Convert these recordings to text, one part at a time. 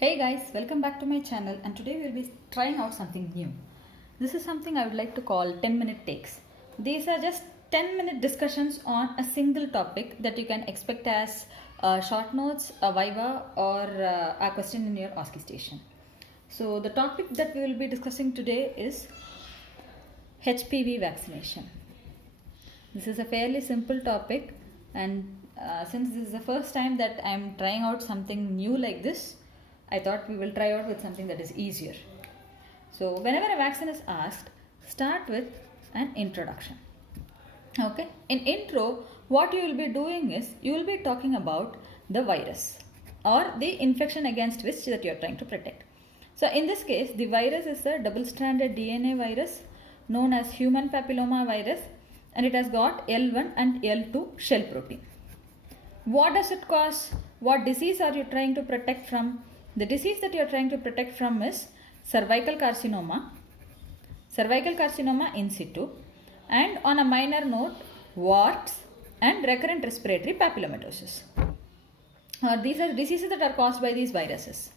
Hey guys, welcome back to my channel, and today we'll be trying out something new. This is something I would like to call 10-minute takes. These are just 10-minute discussions on a single topic that you can expect as short notes, a viva, or a question in your ASCII station. So the topic that we will be discussing today is HPV vaccination. This is a fairly simple topic, and since this is the first time that I am trying out something new like this, I thought we will try out with something that is easier. So whenever a vaccine is asked, start with an introduction. Okay, in intro, what you will be doing is you will be talking about the virus or the infection against which that you are trying to protect. So in this case, the virus is a double-stranded DNA virus known as human papilloma virus, and it has got L1 and L2 shell protein. What does it cause? What disease are you trying to protect from? The disease that you are trying to protect from is cervical carcinoma in situ, and on a minor note, warts and recurrent respiratory papillomatosis. These are diseases that are caused by these viruses.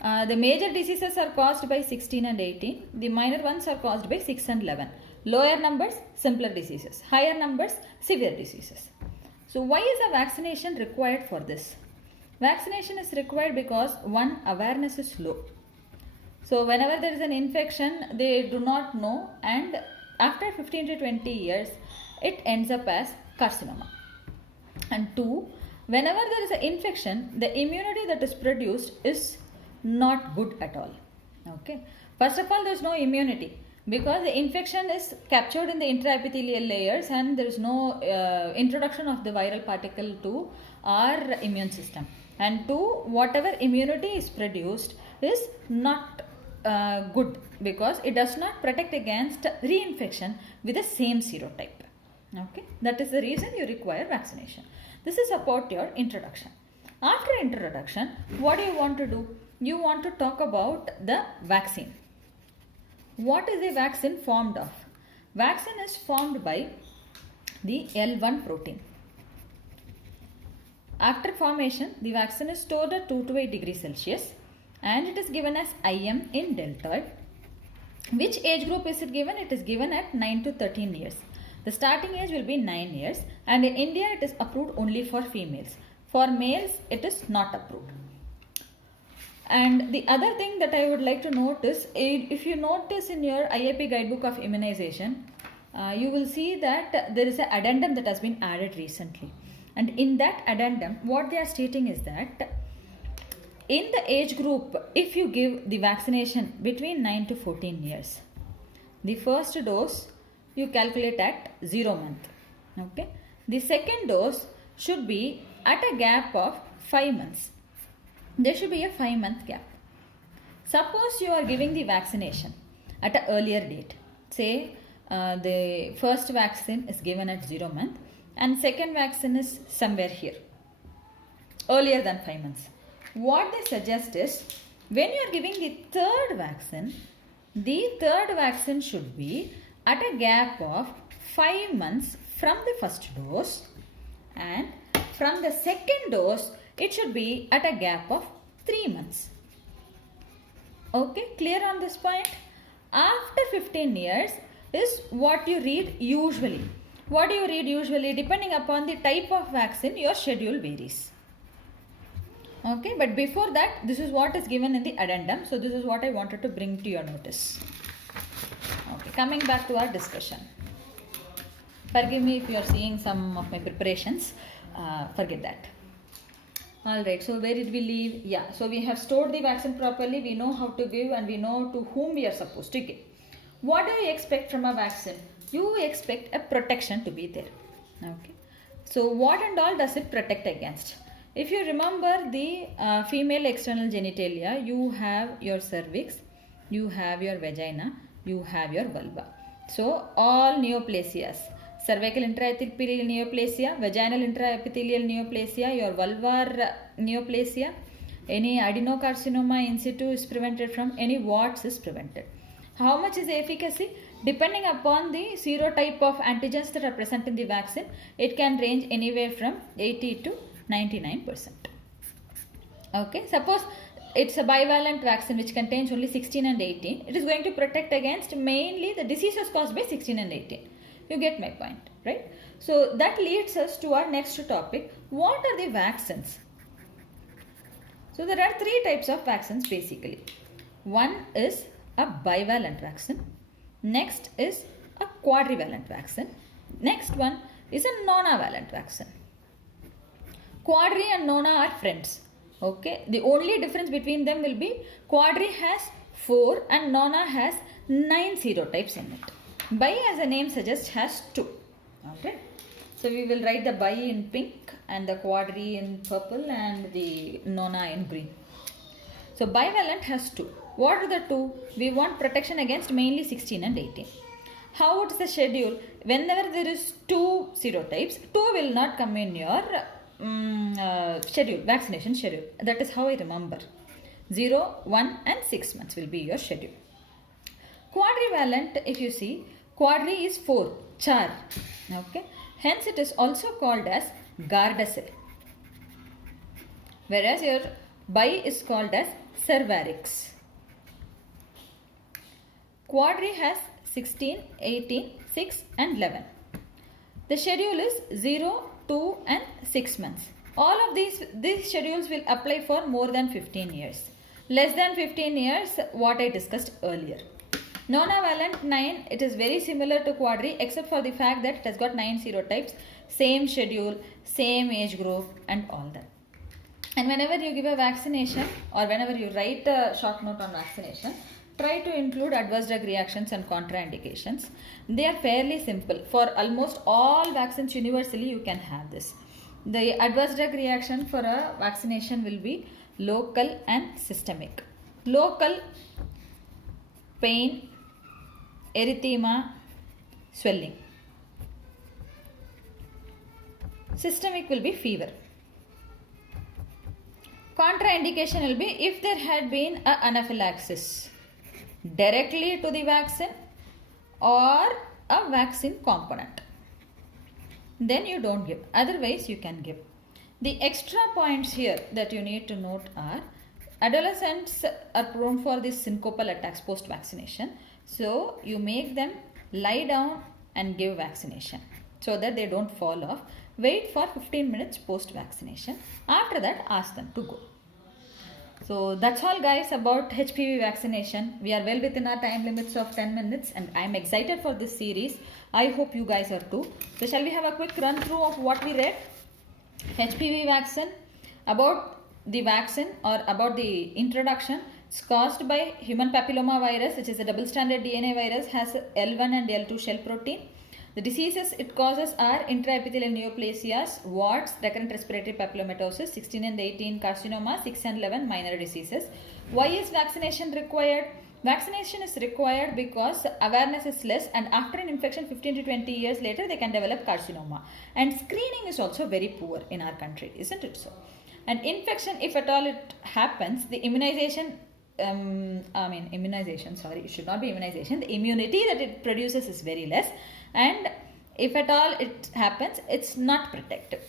The major diseases are caused by 16 and 18. The minor ones are caused by 6 and 11. Lower numbers, simpler diseases. Higher numbers, severe diseases. So why is a vaccination required for this? Vaccination is required because one, awareness is low. So whenever there is an infection, they do not know, and after 15 to 20 years, it ends up as carcinoma. And two, whenever there is an infection, the immunity that is produced is not good at all. Okay. First of all, there is no immunity because the infection is captured in the intraepithelial layers, and there is no introduction of the viral particle to our immune system. And two, whatever immunity is produced is not good because it does not protect against reinfection with the same serotype. Okay, that is the reason you require vaccination. This is about your introduction. After introduction, what do you want to do? You want to talk about the vaccine. What is the vaccine formed of? Vaccine is formed by the L1 protein. After formation, the vaccine is stored at 2 to 8 degrees Celsius, and it is given as IM in deltoid. Which age group is it given? It is given at 9 to 13 years. The starting age will be 9 years, and in India it is approved only for females. For males, it is not approved. And the other thing that I would like to note is, if you notice in your IAP guidebook of immunization, you will see that there is an addendum that has been added recently. And in that addendum, what they are stating is that in the age group, if you give the vaccination between 9 to 14 years, the first dose you calculate at 0 month. Okay. The second dose should be at a gap of 5 months. There should be a 5-month gap. Suppose you are giving the vaccination at an earlier date. Say the first vaccine is given at 0 month, and second vaccine is somewhere here, earlier than 5 months. What they suggest is, when you are giving the third vaccine should be at a gap of 5 months from the first dose, and from the second dose, it should be at a gap of 3 months. Okay, clear on this point? After 15 years is what you read usually. What do you read usually? Depending upon the type of vaccine, your schedule varies. Okay, but before that, this is what is given in the addendum. So this is what I wanted to bring to your notice. Okay, coming back to our discussion. Forgive me if you are seeing some of my preparations. Forget that. Alright, so where did we leave? Yeah, so we have stored the vaccine properly. We know how to give, and we know to whom we are supposed to give. What do you expect from a vaccine? You expect a protection to be there. Okay. So what and all does it protect against? If you remember the female external genitalia, you have your cervix, you have your vagina, you have your vulva. So all neoplasias, cervical intraepithelial neoplasia, vaginal intraepithelial neoplasia, your vulvar neoplasia, any adenocarcinoma in situ is prevented from, any warts is prevented. How much is the efficacy? Depending upon the serotype of antigens that are present in the vaccine, it can range anywhere from 80 to 99%. Okay, suppose it's a bivalent vaccine which contains only 16 and 18. It is going to protect against mainly the diseases caused by 16 and 18. You get my point, right? So that leads us to our next topic. What are the vaccines? So there are three types of vaccines basically. One is a bivalent vaccine. Next is a quadrivalent vaccine. Next one is a nonavalent vaccine. Quadri and nona are friends. Okay, the only difference between them will be quadri has 4 and nona has 9 serotypes in it. Bi, as the name suggests, has 2. Okay, so we will write the bi in pink and the quadri in purple and the nona in green. So bivalent has 2. What are the 2? We want protection against mainly 16 and 18. How is the schedule? Whenever there is 2 serotypes, 2 will not come in your schedule, vaccination schedule. That is how I remember. 0, 1 and 6 months will be your schedule. Quadrivalent, if you see, quadri is 4, 4. Okay. Hence it is also called as Gardasil. Whereas your bi is called as Cervarix. Quadri has 16, 18, 6 and 11. The schedule is 0, 2 and 6 months. All of these schedules will apply for more than 15 years. Less than 15 years, what I discussed earlier. Nonavalent 9, it is very similar to quadri except for the fact that it has got 9 serotypes, same schedule, same age group and all that. And whenever you give a vaccination or whenever you write a short note on vaccination, try to include adverse drug reactions and contraindications. They are fairly simple. For almost all vaccines universally, you can have this. The adverse drug reaction for a vaccination will be local and systemic. Local, pain, erythema, swelling. Systemic will be fever. Contraindication will be if there had been an anaphylaxis directly to the vaccine or a vaccine component. Then you don't give. Otherwise, you can give. The extra points here that you need to note are adolescents are prone for these syncopal attacks post-vaccination. So, you make them lie down and give vaccination so that they don't fall off. Wait for 15 minutes post-vaccination. After that, ask them to go. So that's all guys about HPV vaccination. We are well within our time limits of 10 minutes and I am excited for this series. I hope you guys are too. So shall we have a quick run through of what we read? HPV vaccine, about the vaccine or about the introduction. It's caused by human papilloma virus, which is a double-stranded DNA virus, has L1 and L2 shell protein. The diseases it causes are intraepithelial neoplasias, warts, recurrent respiratory papillomatosis, 16 and 18 carcinoma, 6 and 11 minor diseases. Why is vaccination required? Vaccination is required because awareness is less and after an infection 15 to 20 years later they can develop carcinoma. And screening is also very poor in our country, isn't it so? And infection, if at all it happens, the immunization, it should not be immunization. The immunity that it produces is very less. And if at all it happens, it's not protective.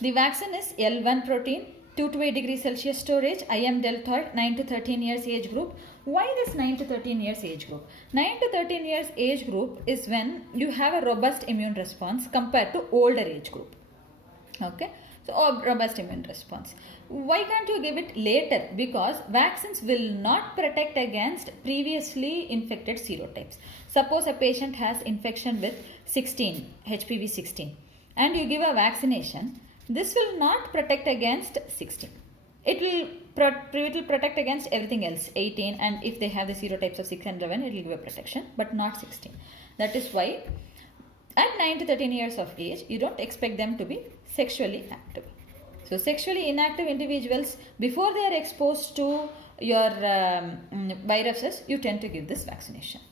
The vaccine is L1 protein, 2 to 8 degrees Celsius storage, IM deltoid, 9 to 13 years age group. Why this 9 to 13 years age group? 9 to 13 years age group is when you have a robust immune response compared to older age group. Okay. So, robust immune response. Why can't you give it later? Because vaccines will not protect against previously infected serotypes. Suppose a patient has infection with 16, HPV 16, and you give a vaccination. This will not protect against 16. It will protect against everything else, 18, and if they have the serotypes of 6 and 11, it will give a protection, but not 16. That is why at 9 to 13 years of age, you don't expect them to be sexually active. So, sexually inactive individuals, before they are exposed to your viruses, you tend to give this vaccination.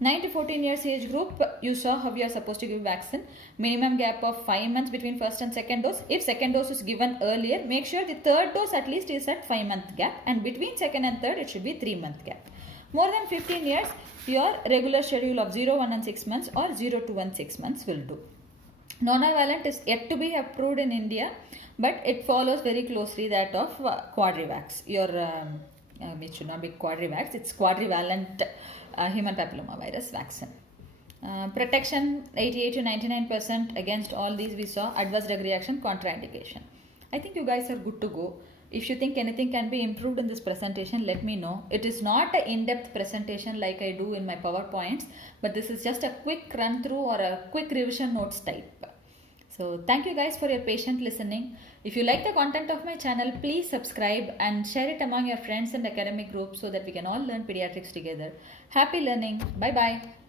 9 to 14 years age group, you saw how we are supposed to give vaccine. Minimum gap of 5 months between first and second dose. If second dose is given earlier, make sure the third dose at least is at 5-month gap, and between second and third, it should be 3-month gap. More than 15 years, your regular schedule of 0, 1 and 6 months or 0, 2 and 6 months will do. Nonavalent is yet to be approved in India, but it follows very closely that of Quadrivax, your It should not be Quadrivax. It's quadrivalent human papillomavirus vaccine. Protection 88 to 99% against all these we saw. Adverse drug reaction, contraindication. I think you guys are good to go. If you think anything can be improved in this presentation, let me know. It is not an in-depth presentation like I do in my PowerPoints, but this is just a quick run through or a quick revision notes type. So thank you guys for your patient listening. If you like the content of my channel, please subscribe and share it among your friends and academic groups so that we can all learn pediatrics together. Happy learning. Bye bye.